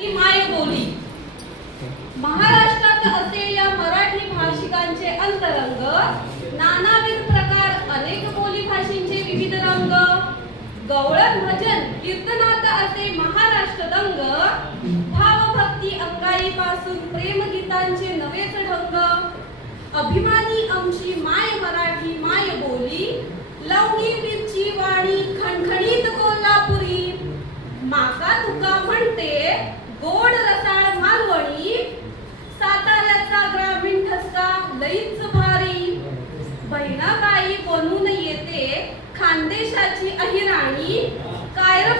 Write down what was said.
ती मायबोली. महाराष्ट्रात असे या मराठी भाषिकांचे अंतरंग, नानाविध प्रकार, अनेक बोली भाषेंचे विविध रंग, गवळण भजन कीर्तनात असे महाराष्ट्र दंग, भावभक्ती अंगाईपासून प्रेमगीतांचे नवेच ढंग. अभिमानी आमची माय मराठी माय बोली, लवंगी मिरची वाणी खणखणीत कोल्हापुरी. माका तुका म्हणते गोड रसाळ मालवणी, साताऱ्याचा ग्रामीण ठसका लईच भारी. बहिणाबाई बनून येते खानदेशाची अहिराणी, कायर